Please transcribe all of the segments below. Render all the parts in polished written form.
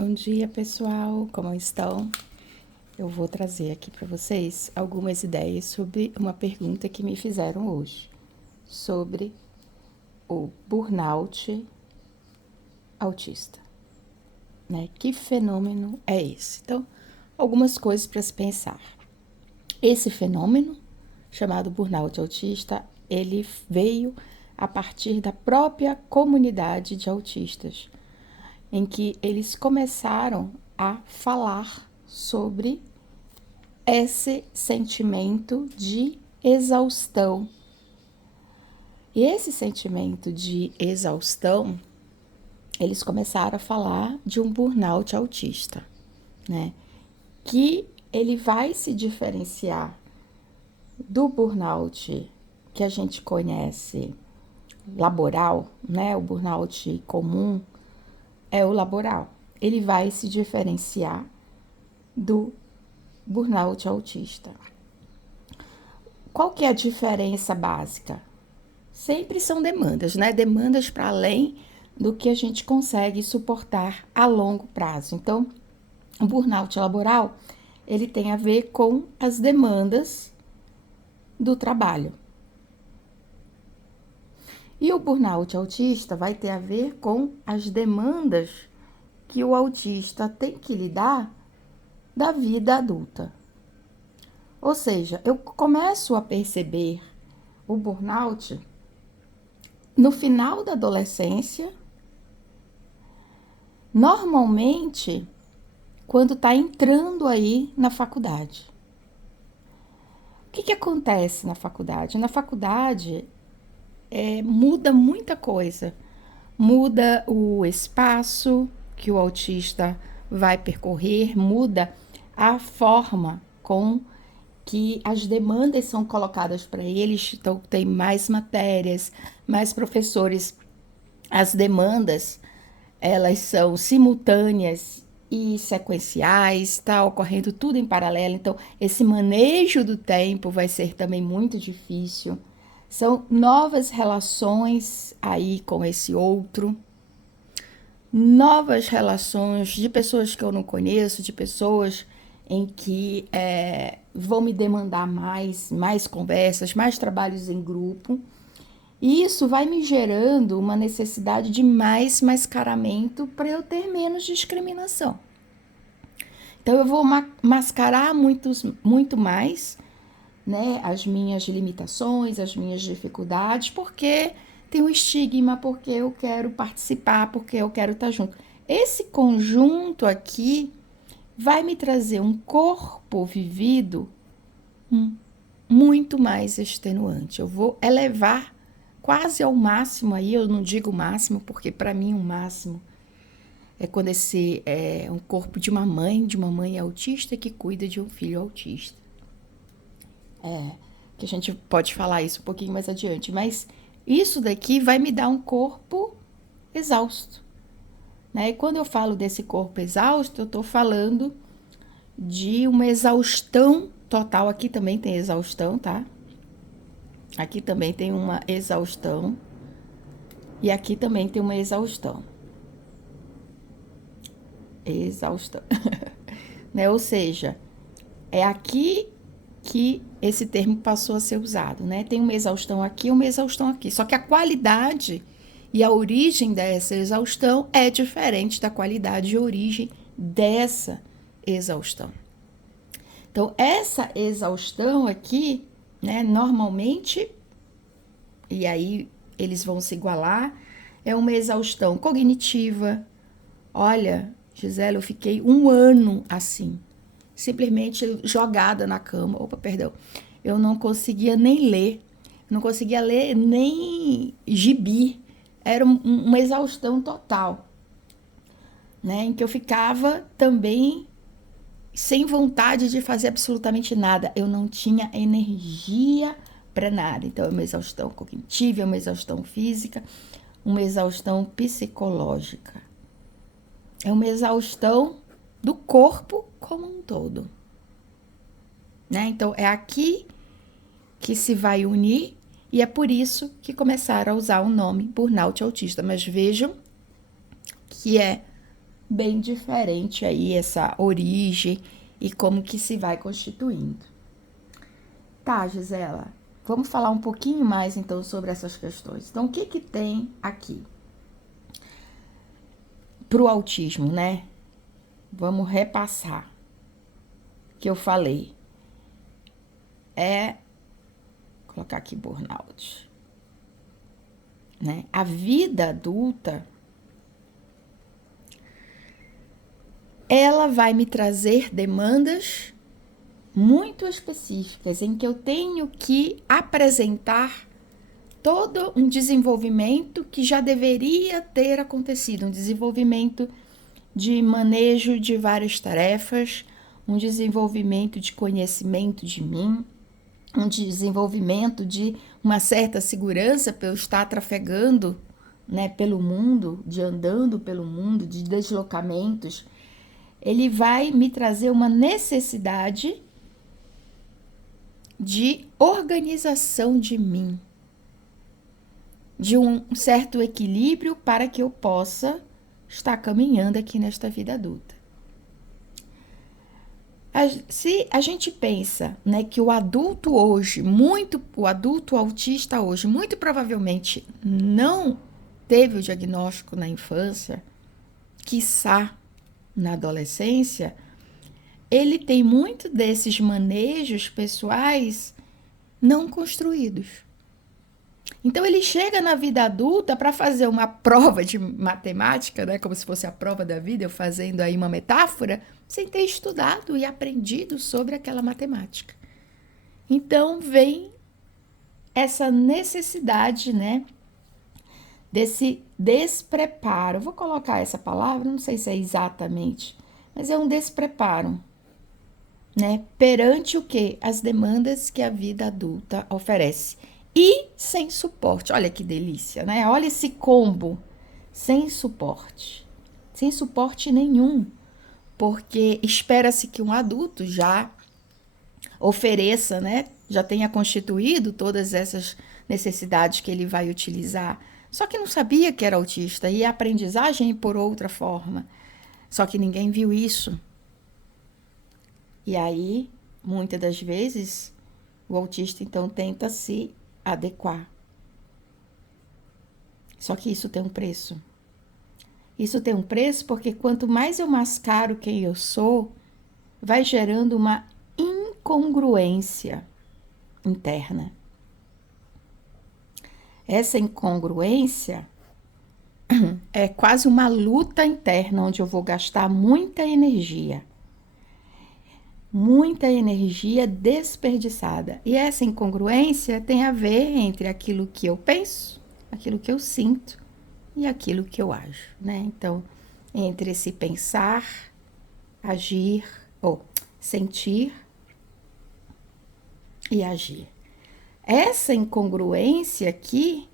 Bom dia, pessoal. Como estão? Eu vou trazer aqui para vocês algumas ideias sobre uma pergunta que me fizeram hoje, sobre o burnout autista, né? Que fenômeno é esse? Então, algumas coisas para se pensar. Esse fenômeno, chamado burnout autista, ele veio a partir da própria comunidade de autistas, em que eles começaram a falar sobre esse sentimento de exaustão. E esse sentimento de exaustão, eles começaram a falar de um burnout autista, né? Que ele vai se diferenciar do burnout que a gente conhece laboral, né? O burnout comum é o laboral. Ele vai se diferenciar do burnout autista. Qual que é a diferença básica? Sempre são demandas, né? Demandas para além do que a gente consegue suportar a longo prazo. Então, o burnout laboral, ele tem a ver com as demandas do trabalho. E o burnout autista vai ter a ver com as demandas que o autista tem que lidar da vida adulta. Ou seja, eu começo a perceber o burnout no final da adolescência, normalmente quando está entrando aí na faculdade. O que acontece na faculdade? Na faculdade muda muita coisa. Muda o espaço que o autista vai percorrer, muda a forma com que as demandas são colocadas para eles. Então, tem mais matérias, mais professores. As demandas, elas são simultâneas e sequenciais, está ocorrendo tudo em paralelo. Então, esse manejo do tempo vai ser também muito difícil. São novas relações aí com esse outro, novas relações de pessoas que eu não conheço, de pessoas em que vão me demandar mais conversas, mais trabalhos em grupo. E isso vai me gerando uma necessidade de mais mascaramento para eu ter menos discriminação. Então eu vou mascarar muito mais, né, as minhas limitações, as minhas dificuldades, porque tem um estigma, porque eu quero participar, porque eu quero estar junto. Esse conjunto aqui vai me trazer um corpo vivido muito mais extenuante. Eu vou elevar quase ao máximo aí, eu não digo máximo, porque para mim o máximo é quando esse é um corpo de uma mãe autista que cuida de um filho autista. Que a gente pode falar isso um pouquinho mais adiante, mas isso daqui vai me dar um corpo exausto, né? E quando eu falo desse corpo exausto, eu estou falando de uma exaustão total. Aqui também tem exaustão, tá? Aqui também tem uma exaustão. E aqui também tem uma exaustão. Exaustão. Né? Ou seja, é aqui que esse termo passou a ser usado, né? Tem uma exaustão aqui, uma exaustão aqui. Só que a qualidade e a origem dessa exaustão é diferente da qualidade e origem dessa exaustão. Então, essa exaustão aqui, né, normalmente, e aí eles vão se igualar, é uma exaustão cognitiva. Olha, Gisele, eu fiquei um ano assim, simplesmente jogada na cama. Opa, perdão. Eu não conseguia nem ler, não conseguia ler nem gibi. Era uma exaustão total, né? Em que eu ficava também sem vontade de fazer absolutamente nada. Eu não tinha energia para nada. Então, é uma exaustão cognitiva, é uma exaustão física, uma exaustão psicológica. É uma exaustão do corpo como um todo, né? Então, é aqui que se vai unir e é por isso que começaram a usar o nome burnout autista. Mas vejam que é bem diferente aí essa origem e como que se vai constituindo. Tá, Gisela, vamos falar um pouquinho mais então sobre essas questões. Então, o que que tem aqui pro autismo, né? Vamos repassar que eu falei. Vou colocar aqui burnout, né? A vida adulta, ela vai me trazer demandas muito específicas em que eu tenho que apresentar todo um desenvolvimento que já deveria ter acontecido, um desenvolvimento de manejo de várias tarefas, um desenvolvimento de conhecimento de mim, um desenvolvimento de uma certa segurança para eu estar trafegando, né, pelo mundo, de andando pelo mundo, de deslocamentos. Ele vai me trazer uma necessidade de organização de mim, de um certo equilíbrio para que eu possa estar caminhando aqui nesta vida adulta. Se a gente pensa, né, que o adulto hoje, o adulto autista hoje, muito provavelmente não teve o diagnóstico na infância, quiçá na adolescência, ele tem muito desses manejos pessoais não construídos. Então ele chega na vida adulta para fazer uma prova de matemática, né, como se fosse a prova da vida, eu fazendo aí uma metáfora, sem ter estudado e aprendido sobre aquela matemática. Então vem essa necessidade, né, desse despreparo. Vou colocar essa palavra, não sei se é exatamente, mas é um despreparo, né, perante o quê? As demandas que a vida adulta oferece. E sem suporte. Olha que delícia, né? Olha esse combo. Sem suporte. Sem suporte nenhum. Porque espera-se que um adulto já ofereça, né? Já tenha constituído todas essas necessidades que ele vai utilizar. Só que não sabia que era autista. E a aprendizagem por outra forma. Só que ninguém viu isso. E aí, muitas das vezes, o autista então tenta se adequar. Só que isso tem um preço. Isso tem um preço porque quanto mais eu mascaro quem eu sou, vai gerando uma incongruência interna. Essa incongruência é quase uma luta interna onde eu vou gastar muita energia desperdiçada. E essa incongruência tem a ver entre aquilo que eu penso, aquilo que eu sinto e aquilo que eu ajo, né? Então, entre esse pensar, agir, ou sentir e agir. Essa incongruência aqui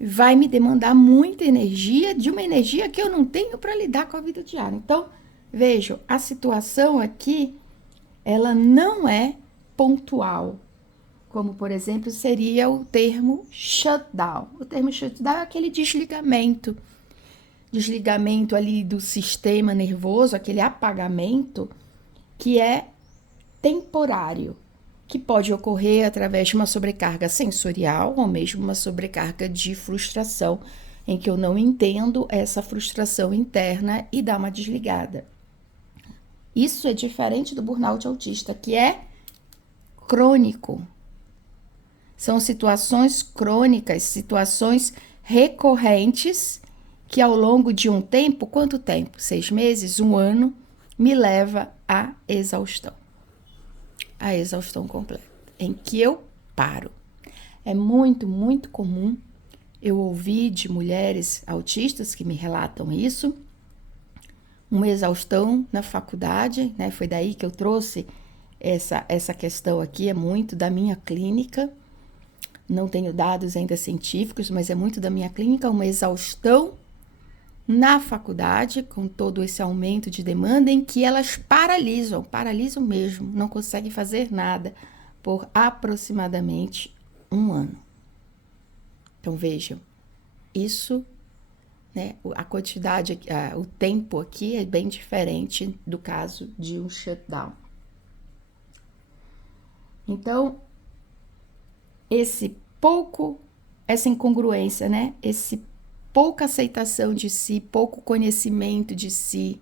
vai me demandar muita energia, de uma energia que eu não tenho para lidar com a vida diária. Então, vejam, a situação aqui, ela não é pontual, como, por exemplo, seria o termo shutdown. O termo shutdown é aquele desligamento ali do sistema nervoso, aquele apagamento que é temporário, que pode ocorrer através de uma sobrecarga sensorial ou mesmo uma sobrecarga de frustração, em que eu não entendo essa frustração interna e dá uma desligada. Isso é diferente do burnout autista, que é crônico. São situações crônicas, situações recorrentes que ao longo de um tempo, quanto tempo? 6 meses, 1 ano, me leva à exaustão. A exaustão completa, em que eu paro. É muito, muito comum eu ouvir de mulheres autistas que me relatam isso, uma exaustão na faculdade, né? Foi daí que eu trouxe essa questão aqui, é muito da minha clínica. Não tenho dados ainda científicos, mas é muito da minha clínica, uma exaustão na faculdade, com todo esse aumento de demanda, em que elas paralisam mesmo, não conseguem fazer nada por aproximadamente 1 ano. Então, vejam, isso né? A quantidade, o tempo aqui é bem diferente do caso de um shutdown. Então, essa incongruência, né? Esse pouca aceitação de si, pouco conhecimento de si,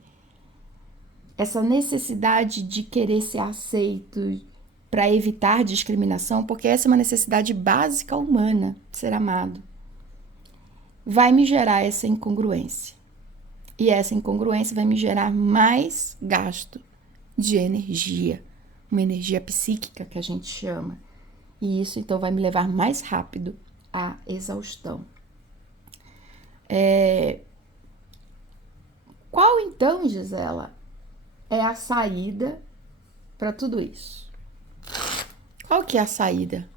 essa necessidade de querer ser aceito para evitar discriminação, porque essa é uma necessidade básica humana, ser amado, vai me gerar essa incongruência. E essa incongruência vai me gerar mais gasto de energia, uma energia psíquica que a gente chama. E isso, então, vai me levar mais rápido à exaustão. Qual, então, Gisela, é a saída para tudo isso? Qual que é a saída?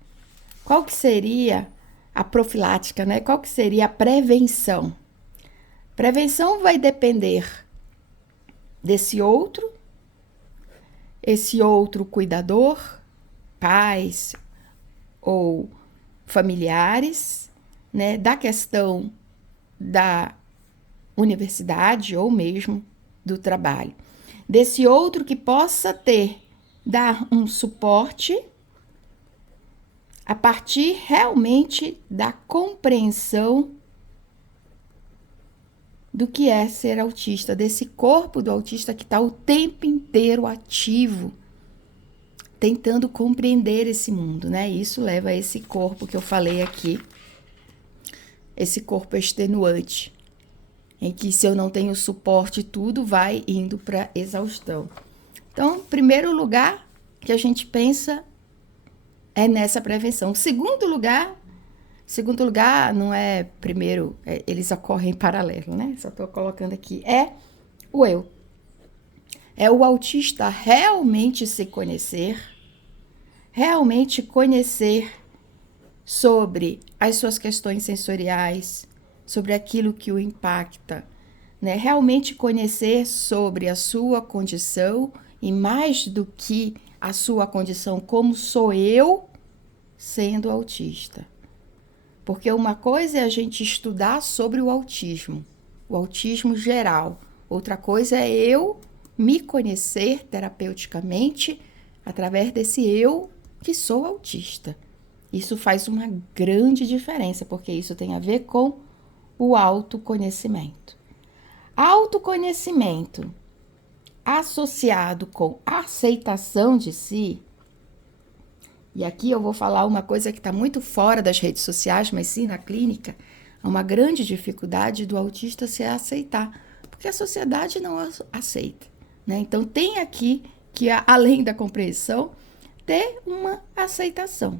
Qual que seria a profilática, né? Qual que seria a prevenção? Prevenção vai depender esse outro cuidador, pais ou familiares, né? Da questão da universidade ou mesmo do trabalho. Desse outro que possa dar um suporte a partir realmente da compreensão do que é ser autista, desse corpo do autista que está o tempo inteiro ativo, tentando compreender esse mundo, né? Isso leva a esse corpo que eu falei aqui, esse corpo extenuante, em que se eu não tenho suporte, tudo vai indo para exaustão. Então, primeiro lugar que a gente pensa é nessa prevenção. Segundo lugar não é primeiro, eles ocorrem em paralelo, né? Só estou colocando aqui, é o eu. É o autista realmente se conhecer, realmente conhecer sobre as suas questões sensoriais, sobre aquilo que o impacta, né? Realmente conhecer sobre a sua condição e mais do que a sua condição, como sou eu sendo autista. Porque uma coisa é a gente estudar sobre o autismo geral. Outra coisa é eu me conhecer terapeuticamente através desse eu que sou autista. Isso faz uma grande diferença, porque isso tem a ver com o autoconhecimento. Autoconhecimento associado com aceitação de si. E aqui eu vou falar uma coisa que está muito fora das redes sociais, mas sim na clínica. Há uma grande dificuldade do autista se aceitar, porque a sociedade não aceita, né? Então tem aqui que, além da compreensão, ter uma aceitação,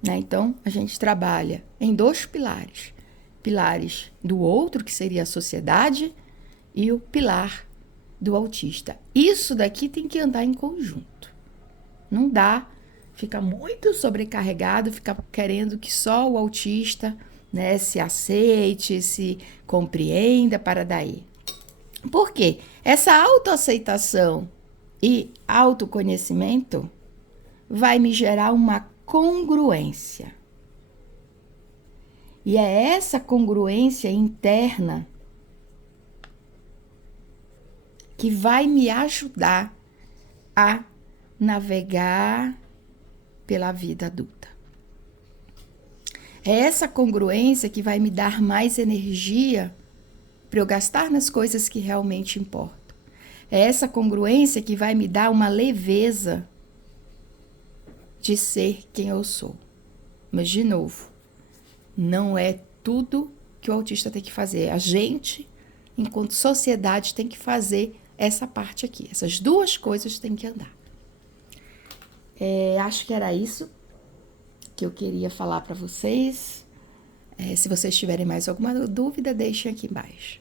né? Então a gente trabalha em 2 pilares. Pilares do outro, que seria a sociedade, e o pilar do autista. Isso daqui tem que andar em conjunto. Não dá, fica muito sobrecarregado, fica querendo que só o autista, né, se aceite, se compreenda para daí. Por quê? Essa autoaceitação e autoconhecimento vai me gerar uma congruência. E é essa congruência interna que vai me ajudar a navegar pela vida adulta. É essa congruência que vai me dar mais energia para eu gastar nas coisas que realmente importam. É essa congruência que vai me dar uma leveza de ser quem eu sou. Mas, de novo, não é tudo que o autista tem que fazer. A gente, enquanto sociedade, tem que fazer essa parte aqui. Essas 2 coisas têm que andar. Acho que era isso que eu queria falar para vocês. Se vocês tiverem mais alguma dúvida, deixem aqui embaixo.